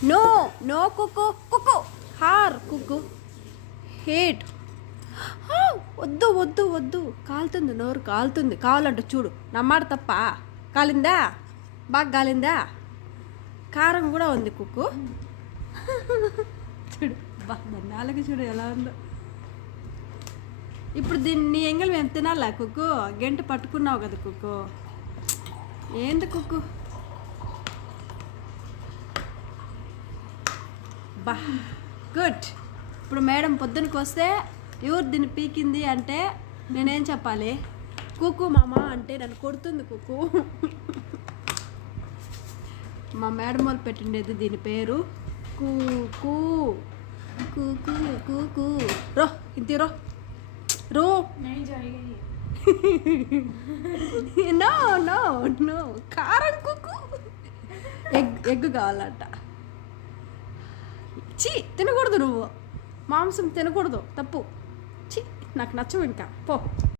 no no కుక్కు కుక్కు hour కుక్కు hate వద్దు వద్దు వద్దు కాలుతుంది నోరు కాలుతుంది కావాలంట చూడు నమ్మాట తప్ప కాలిందా బాగా కాలిందా కారం కూడా ఉంది కుక్కు చూడు బా నాలుగు చూడు ఎలా ఉందో ఇప్పుడు దీన్ని ఎంగలు మేము తినాలా కుక్కు గంట పట్టుకున్నావు కదా కుక్కు ఏంది కుక్కు బా గుడ్ ఇప్పుడు మేడం పొద్దునకి వస్తే ఎవరు దీన్ని పీకింది అంటే నేనేం చెప్పాలి కుక్కు మామ అంటే నన్ను కొడుతుంది కుక్కు మా మేడం వాళ్ళు పెట్టిండేది దీని పేరు కూకు కూకు కూకు రో ఇంతి రో రో నో నో నో కారం కుక్కు ఎగ్ కావాలంట చి తినకూడదు నువ్వు మాంసం తినకూడదు తప్పు చి నాకు నచ్చవు ఇంకా పో